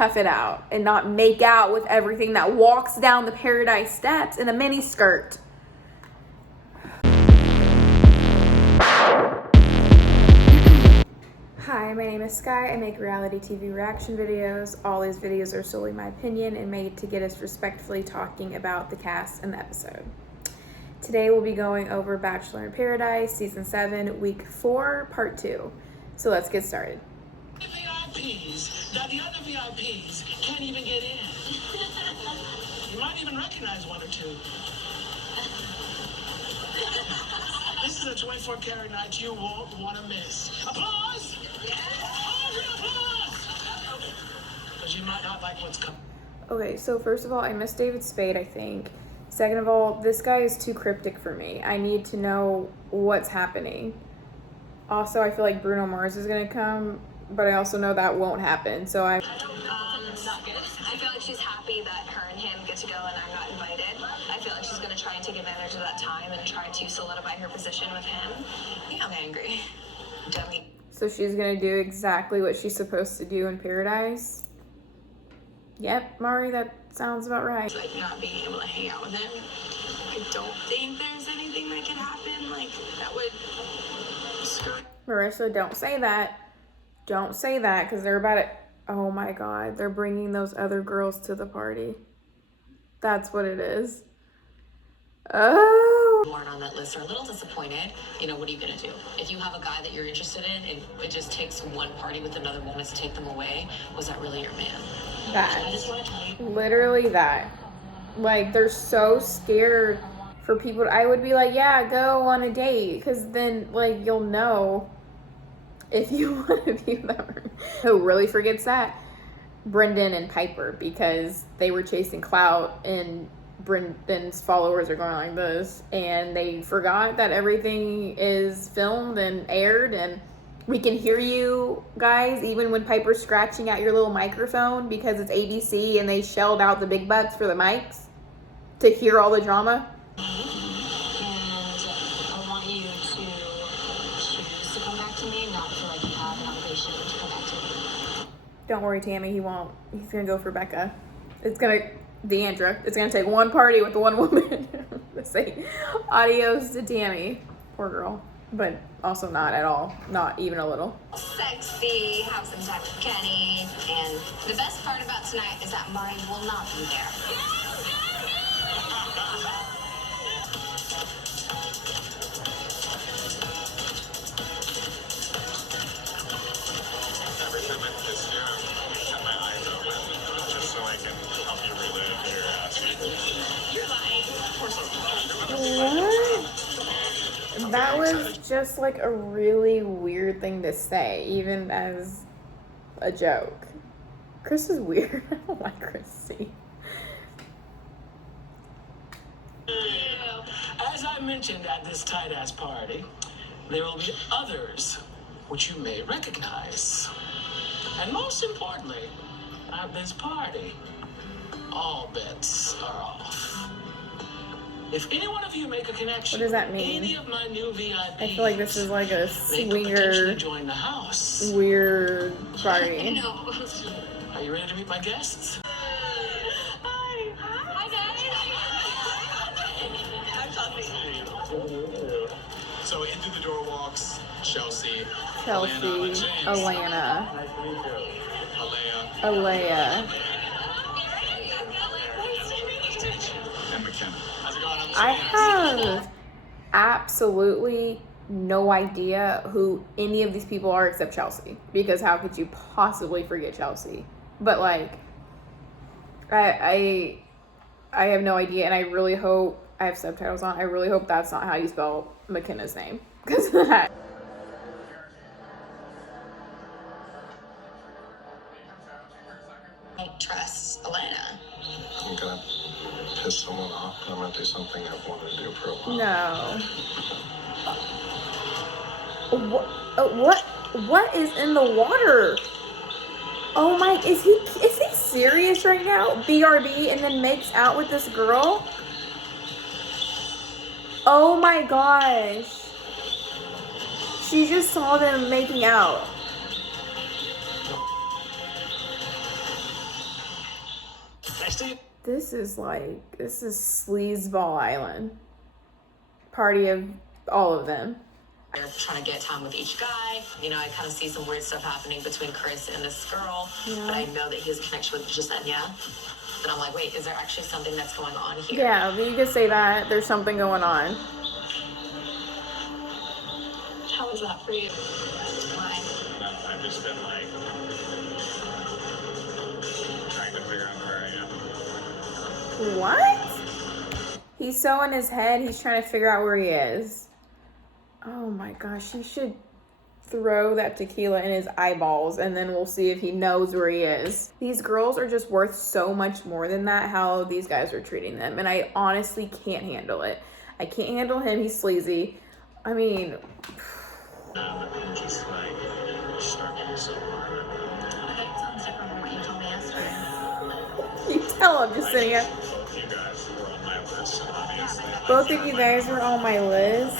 tough it out and not make out with everything that walks down the paradise steps in a mini skirt. Hi, my name is Sky. I make reality TV reaction videos. All these videos are solely my opinion and made to get us respectfully talking about the cast and the episode. Today we'll be going over Bachelor in Paradise, Season 7, Week 4, Part 2. So let's get started. VIPs, now the other VIPs can't even get in. You might even recognize one or two. This is a 24-karat night you won't want to miss. Applause! Applause! Because you might not like what's coming. Okay, so first of all, I missed David Spade, I think. Second of all, this guy is too cryptic for me. I need to know what's happening. Also, I feel like Bruno Mars is gonna come, but I also know that won't happen, so not good. I feel like she's happy that her and him get to go and I'm not invited. I feel like she's gonna try and take advantage of that time and try to solidify her position with him. Yeah, I'm angry. Dummy. So she's gonna do exactly what she's supposed to do in Paradise? Yep, Mari, that sounds about right. Like not being able to hang out with him. I don't think there's anything that could happen like that would screw. Marissa, don't say that. Don't say that, because they're about it. Oh my God, they're bringing those other girls to the party. That's what it is. Oh. Who aren't on that list are a little disappointed. You know, what are you gonna do? If you have a guy that you're interested in and it just takes one party with another woman to take them away, was that really your man? That. Literally that. Like, they're so scared for people. I would be like, yeah, go on a date, because then, like, you'll know if you want to be with them. Who really forgets that? Brendan and Piper, because they were chasing clout and Brendan's followers are going like this, and they forgot that everything is filmed and aired, and we can hear you guys even when Piper's scratching at your little microphone because it's ABC and they shelled out the big bucks for the mics to hear all the drama. And I want you to choose to come back to me, not feel like you have an obligation to come back to me. Don't worry, Tammy, he won't. He's gonna go for Becca. Deandra. It's gonna take one party with one woman to say adios to Tammy. Poor girl. But also not at all. Not even a little. Sexy, have some time with Kenny, and the best part about tonight is that Mari will not be there. Every time I kiss you, I have my eyes open, just so I can help you relive your You're lying. What? That was just like a really weird thing to say, even as a joke. Chris is weird. I don't like Chrissy. As I mentioned at this tight-ass party, there will be others which you may recognize. And most importantly, at this party, all bets are off. If any one of you make a connection, What does that mean? any of my new VIPs, I feel like this is like a they could potentially swinger, join the house. weird party. No. Are you ready to meet my guests? Hi. Hi, guys. I'm Chelsea. So in through the door walks Chelsea, Chelsea, Alana, Nice to meet you. Alea. And McKenna. How's it going? I have absolutely no idea who any of these people are except Chelsea, because how could you possibly forget Chelsea? But like, I have no idea, and I really hope I have subtitles on. I really hope that's not how you spell McKenna's name, because of that. I don't trust Alana. I'm gonna piss someone off, and I'm gonna do something I've wanted to do for a while. No. What is in the water? Oh my, is he serious right now? BRB and then makes out with this girl? Oh my gosh. She just saw them making out. see. This is Sleazeball Island. Party of all of them. They're trying to get time with each guy. You know, I kind of see some weird stuff happening between Chris and this girl. Yeah. But I know that he has a connection with Jasenia. But I'm like, wait, is there actually something that's going on here? Yeah, you could say that. There's something going on. How was that for you? Why? I've just been like trying to figure out where I am. What? He's so in his head, he's trying to figure out where he is. Oh my gosh, he should throw that tequila in his eyeballs and then we'll see if he knows where he is. These girls are just worth so much more than that, how these guys are treating them. And I honestly can't handle it. I can't handle him. He's sleazy. I mean... I'm just like struggling so hard. Okay, sounds different from what you told me yesterday. You tell him, Jasenia. Both you guys were on my list, obviously. Both of you guys were on my list.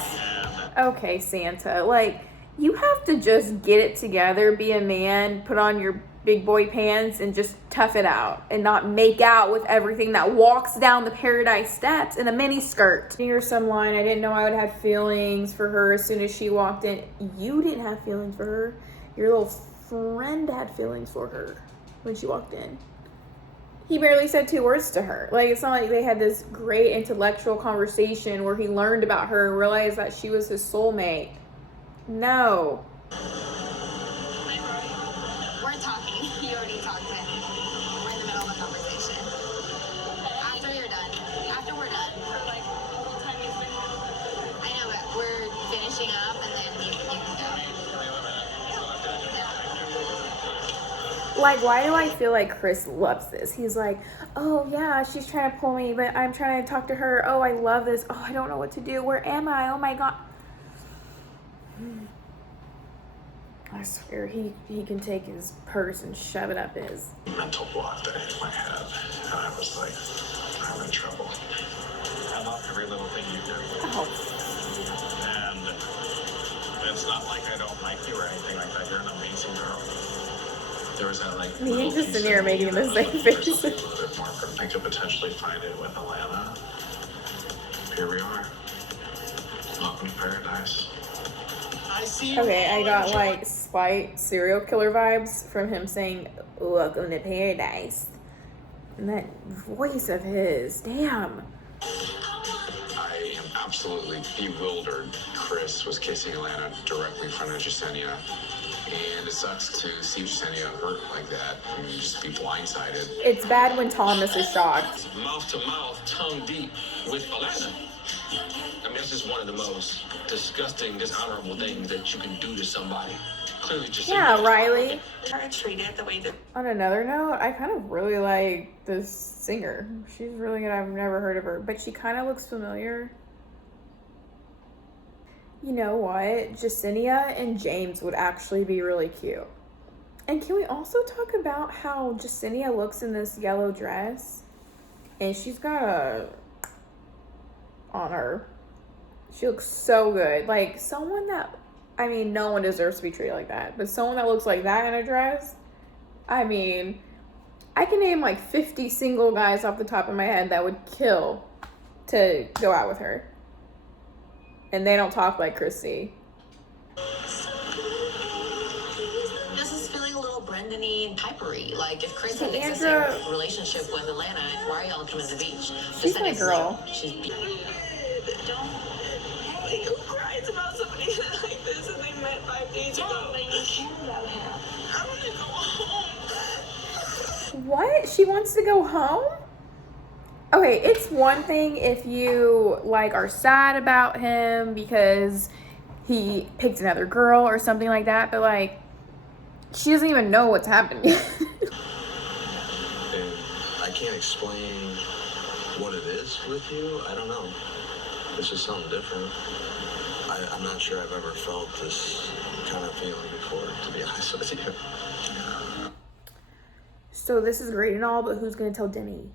Okay, Santa, like, you have to just get it together, be a man, put on your big boy pants, and just tough it out, and not make out with everything that walks down the paradise steps in a mini skirt. Here's some line, I didn't know I would have feelings for her as soon as she walked in. You didn't have feelings for her. Your little friend had feelings for her when she walked in. He barely said 2 words to her. Like, it's not like they had this great intellectual conversation where he learned about her and realized that she was his soulmate. No. We're talking. You already talked to him. We're in the middle of a conversation. After you're done. After we're done. For like the whole time he's been here. I know, but we're finishing up and then you can go. Like, why do I feel like Chris loves this? He's like, oh yeah, she's trying to pull me, but I'm trying to talk to her. Oh, I love this. Oh, I don't know what to do. Where am I? Oh my God. I swear he can take his purse and shove it up his. Mental block that hit my head, and I was like, I'm in trouble. I love every little thing you do. Oh. And it's not like I don't like you or anything like that. You're an amazing girl. There was that like. Me and little Justin piece are of making me the that same was faces. just a little bit more. I could potentially find it with Atlanta. Here we are. Welcome to paradise. I see. Okay, I got like slight serial killer vibes from him saying, welcome to paradise. And that voice of his, damn. I am absolutely bewildered. Chris was kissing Atlanta directly in front of Jasenia. And it sucks to see Jasenia hurt like that and just be blindsided. It's bad when Thomas is shocked. Mouth to mouth, tongue deep with Atlanta. I mean, that's just one of the most disgusting, dishonorable things that you can do to somebody. Clearly, just Yeah, Riley. Her treated the way that On another note, I kind of really like this singer. She's really good. I've never heard of her, but she kind of looks familiar. You know what? Jasenia and James would actually be really cute. And can we also talk about how Jasenia looks in this yellow dress? And she's got a... on her. She looks so good. Like, someone that... I mean, no one deserves to be treated like that. But someone that looks like that in a dress... I mean... I can name like 50 single guys off the top of my head that would kill to go out with her. And they don't talk like Chrissy. This is feeling a little Brendan-y and Piper-y. Like, if Chris had an Andra- existing relationship with Atlanta, why are y'all coming to the beach? She's Just my like, girl. She's like who cries about somebody like this and they met 5 days ago? But you care about him. I want to go home. What? She wants to go home? Okay, it's one thing if you, like, are sad about him because he picked another girl or something like that, but, like, she doesn't even know what's happening. And I can't explain what it is with you. I don't know. It's just something different. I'm not sure I've ever felt this kind of feeling before, to be honest with you. So this is great and all, but who's going to tell Demi?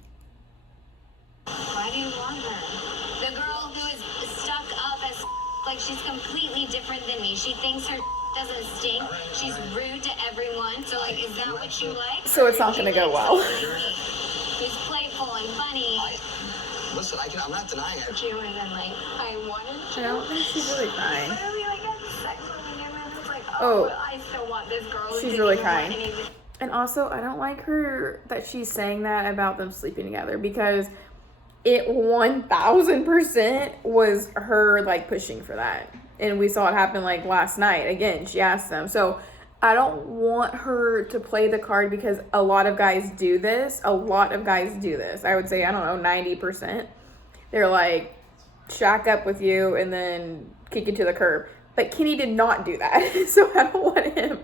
Why do you want her? The girl who is stuck up as like she's completely different than me. She thinks her doesn't stink. She's rude to everyone. So like, is that what you like? So it's not going to go well. Who's playful? playful and funny. Listen, I'm not denying it. You and then like I wanted I don't think she's really crying. literally like had sex with me and it's like Oh, I still want this girl. she's Didn't really even want crying. any of this. And also, I don't like her that she's saying that about them sleeping together, because it 1000% was her like pushing for that. And we saw it happen like last night. Again, she asked them. So I don't want her to play the card, because a lot of guys do this. I would say, I don't know, 90%. They're like, shack up with you and then kick it to the curb. But Kenny did not do that. So I don't want him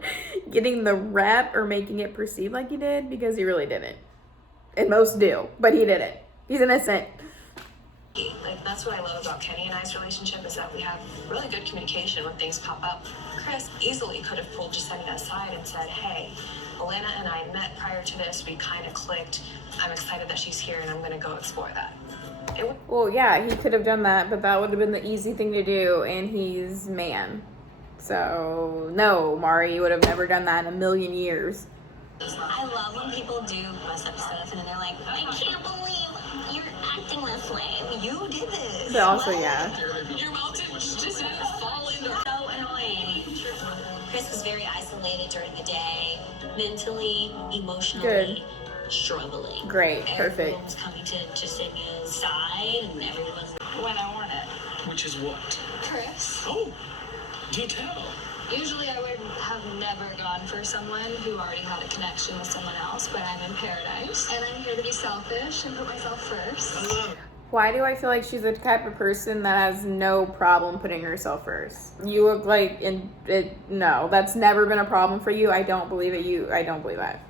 getting the rep or making it perceived like he did, because he really didn't. And most do, but he didn't. He's innocent. Like, that's what I love about Kenny and I's relationship, is that we have really good communication when things pop up. Chris easily could have pulled Jasenia aside and said, hey, Elena and I met prior to this. We kind of clicked. I'm excited that she's here, and I'm going to go explore that. Well, yeah, he could have done that, but that would have been the easy thing to do, and he's man. So, no, Mari, you would have never done that in a million years. I love when people do mess up stuff and then they're like, I can't believe you're acting this way. You did this. But also, yeah. Your mountain just didn't fall into. So annoying. Chris was very isolated during the day, mentally, emotionally. Struggling. Great, perfect. Everyone was coming to Jasenia's side, and everyone was when I want it. Which is what? Chris. Oh, do tell. Usually I would have never gone for someone who already had a connection with someone else, but I'm in paradise, and I'm here to be selfish and put myself first. Why do I feel like she's the type of person that has no problem putting herself first? You look like, no, that's never been a problem for you. I don't believe it. I don't believe that.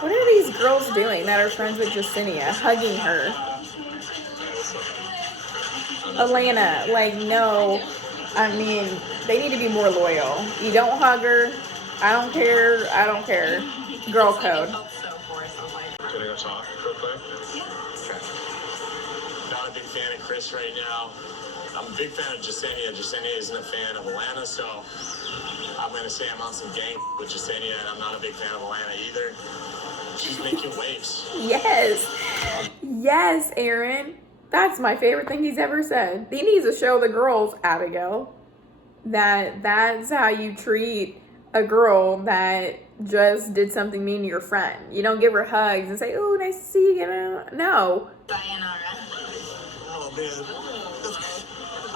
What are these girls doing that are friends with Jasenia? Hugging her. Elena, like, no. I mean, they need to be more loyal. You don't hug her. I don't care. Girl code. Can I go talk real quick? Yeah. Okay. Not a big fan of Chris right now. I'm a big fan of Jasenia. Jasenia isn't a fan of Alana, so I'm going to say I'm on some gang with Jasenia, and I'm not a big fan of Alana either. She's making waves. Yes, Aaron. That's my favorite thing he's ever said. He needs to show the girls, Abigail, that's how you treat a girl that just did something mean to your friend. You don't give her hugs and say, "Oh, nice to see you," No. Sayonara. Oh, man.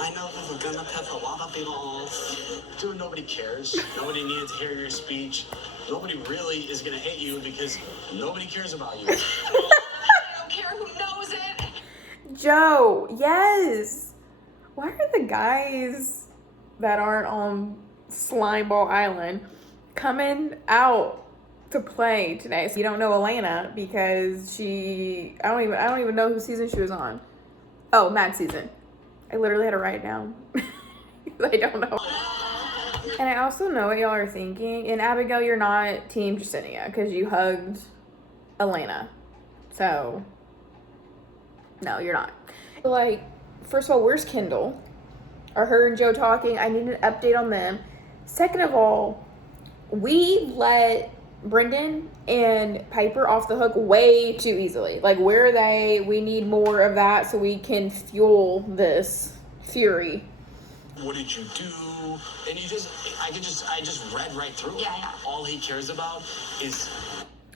I know this is gonna piss a lot of people off. Dude, nobody cares. Nobody needed to hear your speech. Nobody really is going to hate you because nobody cares about you. I don't care who knows it. Joe, yes. Why are the guys that aren't on Slimeball Island coming out to play today? So you don't know Elena because I don't even know whose season she was on. Oh, Mad season. I literally had to write it down. I don't know. And I also know what y'all are thinking. And Abigail, you're not Team Jasenia because you hugged Elena. So, no, you're not. Like, first of all, where's Kendall? Are her and Joe talking? I need an update on them. Second of all, we let Brendan and Piper off the hook way too easily. Like, where are they? We need more of that so we can fuel this fury. What did you do? And I just read right through it. Yeah. All he cares about is...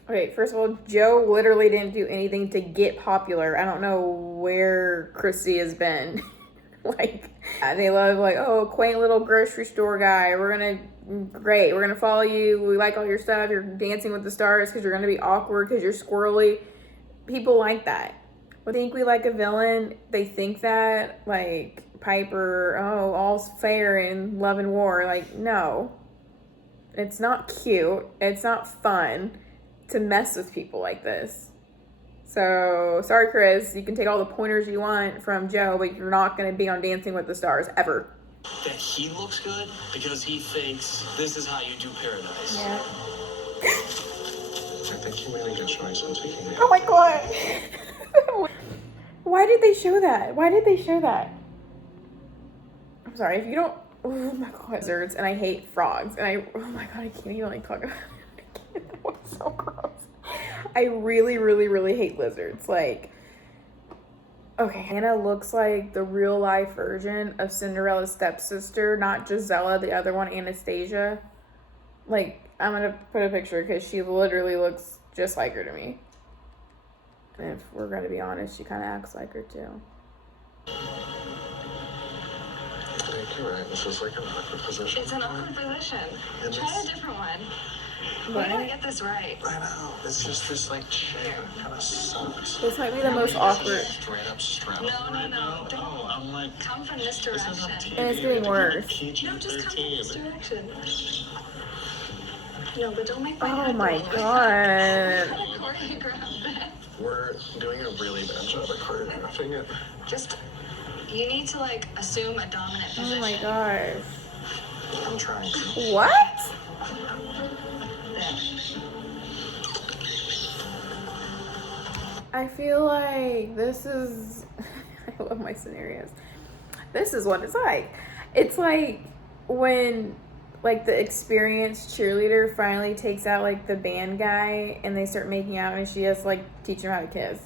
Okay, first of all, Joe literally didn't do anything to get popular. I don't know where Chrissy has been. Like, they love, like, oh, quaint little grocery store guy. We're gonna follow you. We like all your stuff. You're dancing with the stars because you're gonna be awkward because you're squirrely. People like that. I think we like a villain. They think that, like, Piper, oh, all's fair in love and war. Like, no. It's not cute. It's not fun to mess with people like this. So, sorry, Chris. You can take all the pointers you want from Joe, but you're not going to be on Dancing with the Stars, ever. That he looks good because he thinks this is how you do paradise. Yeah. I think you made a good choice in taking it. Oh my god. Why did they show that? I'm sorry, if you don't... Oh my god. Lizards, and I hate frogs. And oh my god, I can't even, like, talk about it. That was so gross. I really, really, really hate lizards. Like, okay, Hannah looks like the real life version of Cinderella's stepsister, not Gisela, the other one, Anastasia. Like, I'm gonna put a picture because she literally looks just like her to me. And if we're gonna be honest, she kind of acts like her too. I think you're right. This is like an awkward position. It's an awkward position. And Try a different one. We gotta get this right. I know. It's just this like chair kind of sucks. This might be the most awkward. Straight up strap. No. Don't I'm like, come from this direction. And it's getting worse. No, just come from this direction. No, but don't make my Oh head my go. god. Choreograph it. We're doing a really bad job at choreographing it. Just, you need to like assume a dominant position. Oh my gosh. I'm trying to. What? I feel like this is, I love my scenarios. This is what it's like. It's like when like the experienced cheerleader finally takes out like the band guy and they start making out and she has to like teach him how to kiss.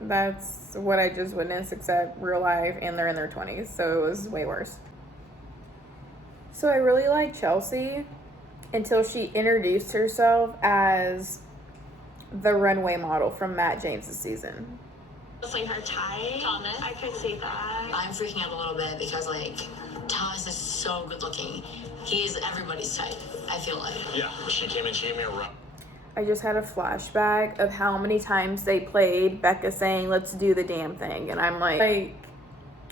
That's what I just witnessed, except real life, and they're in their 20s, so it was way worse. So I really like Chelsea until she introduced herself as the runway model from Matt James's season. Like her type. Thomas. I could see that. I'm freaking out a little bit because, like, Thomas is so good looking. He's everybody's type, I feel like. Yeah, she came in, she gave me a run. I just had a flashback of how many times they played Becca saying, "Let's do the damn thing." And I'm like,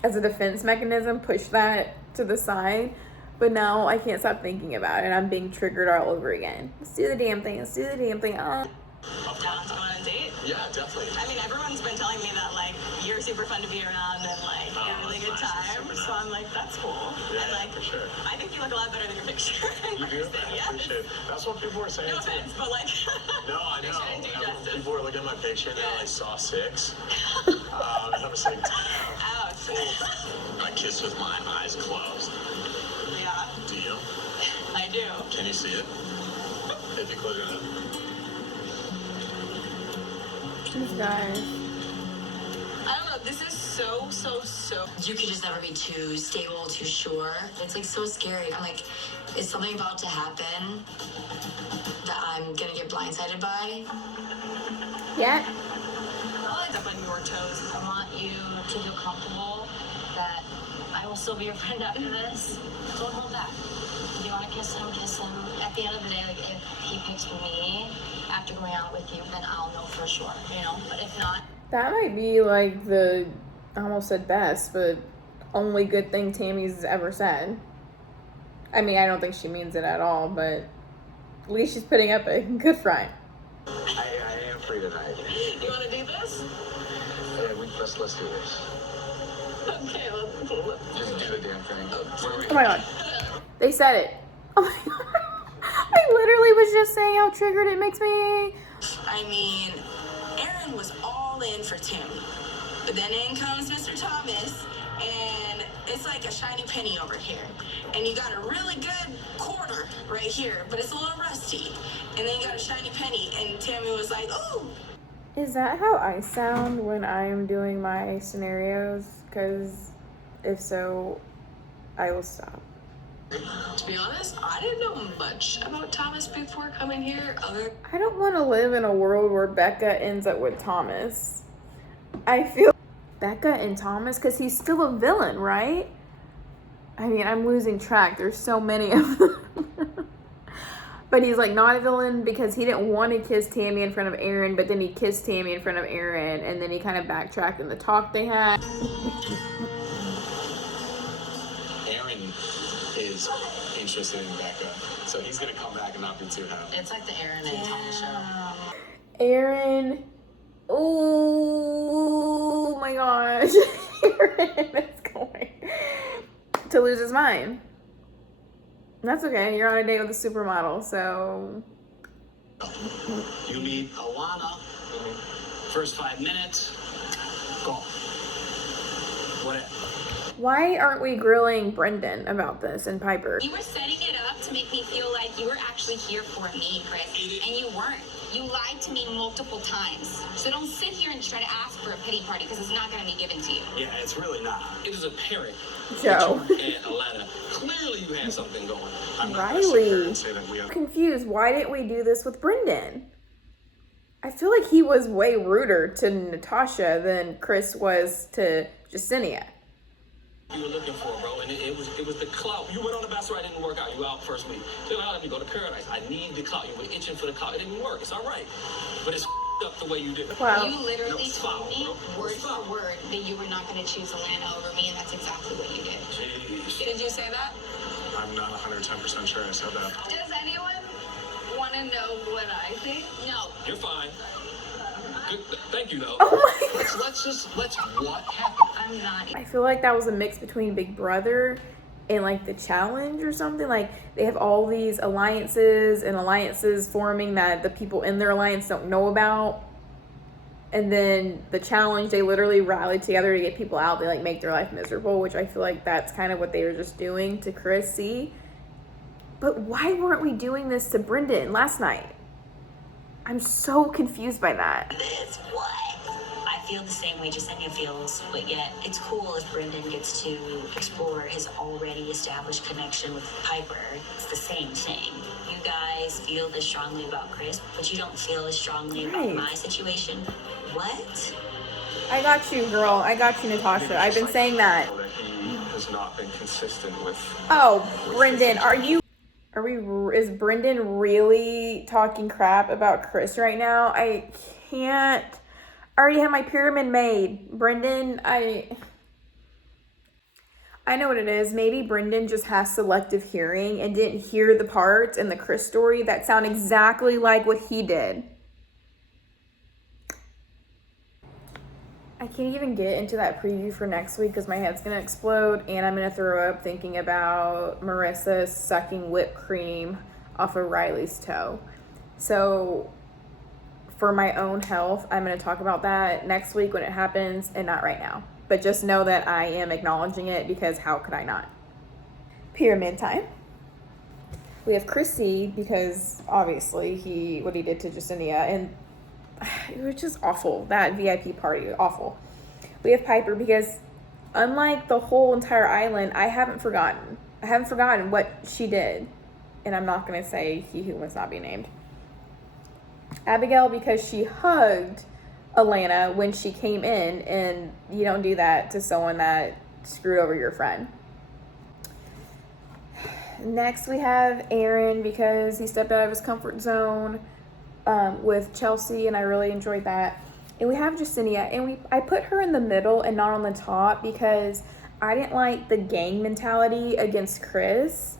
as a defense mechanism, push that to the side. But now I can't stop thinking about it. And I'm being triggered all over again. Let's do the damn thing. Let's do the damn thing. Down to go on a date? Yeah, definitely. I mean, everyone's been telling me that, like, you're super fun to be around and, like, you have a really good time. So I'm like, that's cool. Yeah, and, like, for sure. I think you look a lot better than your picture. You do? I Yes. appreciate it. That's what people were saying No too. offense, but, like, No, I know. shouldn't do justice. People were looking at my picture and they like saw 6. And I was like, ouch. I kiss with my eyes closed. Yeah, Do you? I do. Can you see it? If you close your eyes. These guys. I don't know, this is so. You could just never be too stable, too sure. It's like so scary. I'm like, is something about to happen that I'm gonna get blindsided by? Yeah. I'll end up on your toes. I want you to feel comfortable that I will still be your friend after this. Don't hold back. If you want to kiss him, kiss him. At the end of the day, like, if he picks me after going out with you, then I'll know for sure, you know? But if not... That might be like the, I almost said best, but only good thing Tammy's ever said. I mean, I don't think she means it at all, but at least she's putting up a good front. I am free tonight. You want to do this? Yeah, let's do this. Okay, let's Just do the damn thing. Oh my god. They said it. Oh my god. I literally was just saying how triggered it makes me. I mean, Aaron was all in for Tim. But then in comes Mr. Thomas, and it's like a shiny penny over here. And you got a really good quarter right here, but it's a little rusty. And then you got a shiny penny, and Tammy was like, ooh. Is that how I sound when I'm doing my scenarios? Because if so, I will stop. To be honest, I didn't know much about Thomas before coming here. I don't want to live in a world where Becca ends up with Thomas. I feel Becca and Thomas, because he's still a villain, right? I mean, I'm losing track. There's so many of them. But he's like not a villain because he didn't want to kiss Tammy in front of Aaron, but then he kissed Tammy in front of Aaron, and then he kind of backtracked in the talk they had. Aaron is interested in Becca, so he's gonna come back and not be too happy. It's like the Aaron and Thomas show. Aaron, oh my gosh, Aaron is going to lose his mind. That's okay, you're on a date with a supermodel, so. You meet Alana. First 5 minutes. Go. What? Why aren't we grilling Brendan about this and Piper? You were setting it up to make me feel like you were actually here for me, Chris, and you weren't. You lied to me multiple times. So don't sit here and try to ask for a pity party because it's not going to be given to you. Yeah, it's really not. It is apparent. Joe. that you and Alana, clearly you had something going. I'm not going to sit here Riley. and say that we have. Confused. Why didn't we do this with Brendan? I feel like he was way ruder to Natasha than Chris was to Jasenia. You were looking for, bro, and it was the clout. You went on the Bachelor, it didn't work out. You were out first week. Then I let me go to Paradise. I need the clout. You were itching for the clout. It didn't work. It's all right, but it's up the way you did it. Wow. You literally No, it's told me foul, bro. word It's for foul. word that you were not going to choose Alana over me, and that's exactly what you did. Jeez. Did you say that? I'm not 110% sure I said that. Does anyone want to know what I think? No. You're fine. Good. Thank you, though. Oh my God. Let's what happened? I'm not. I feel like that was a mix between Big Brother and like the challenge or something. Like they have all these alliances forming that the people in their alliance don't know about. And then the challenge, they literally rallied together to get people out. They like make their life miserable, which I feel like that's kind of what they were just doing to Chris C. But why weren't we doing this to Brendan last night? I'm so confused by that. This what? I feel the same way Jasenia feels, but yet it's cool if Brendan gets to explore his already established connection with Piper. It's the same thing. You guys feel this strongly about Chris, but you don't feel as strongly Right. about my situation. What? I got you, girl. I got you, Natasha. I've been saying that. That he has not been consistent with. Oh, Brendan, is Brendan really talking crap about Chris right now? I can't. I already have my pyramid made. Brendan, I know what it is. Maybe Brendan just has selective hearing and didn't hear the parts in the Chris story that sound exactly like what he did. I can't even get into that preview for next week because my head's going to explode and I'm going to throw up thinking about Marissa sucking whipped cream off of Riley's toe. So for my own health, I'm going to talk about that next week when it happens and not right now. But just know that I am acknowledging it because how could I not? Pyramid time. We have Chris C because obviously what he did to Jasenia, and it was just awful. That VIP party, awful. We have Piper because unlike the whole entire island, I haven't forgotten what she did. And I'm not going to say he who must not be named. Abigail because she hugged Alana when she came in, and you don't do that to someone that screwed over your friend. Next we have Aaron because he stepped out of his comfort zone with Chelsea, and I really enjoyed that. And we have Jasenia, and I put her in the middle and not on the top because I didn't like the gang mentality against Chris,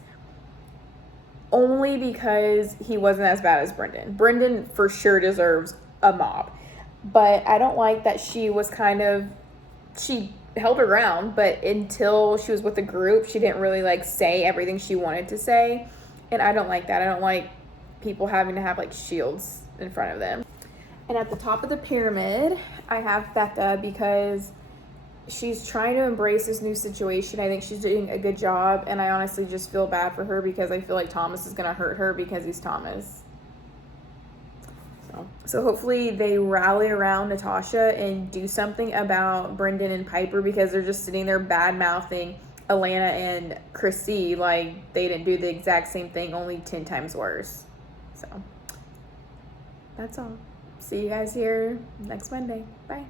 only because he wasn't as bad as Brendan. Brendan for sure deserves a mob, but I don't like that she held her ground, but until she was with the group, she didn't really like say everything she wanted to say, and I don't like that. I don't like people having to have like shields in front of them. And at the top of the pyramid, I have Becca because she's trying to embrace this new situation. I think she's doing a good job, and I honestly just feel bad for her because I feel like Thomas is going to hurt her because he's Thomas. So hopefully they rally around Natasha and do something about Brendan and Piper because they're just sitting there bad-mouthing Alana and Chrissy like they didn't do the exact same thing, only 10 times worse. So that's all. See you guys here next Monday. Bye.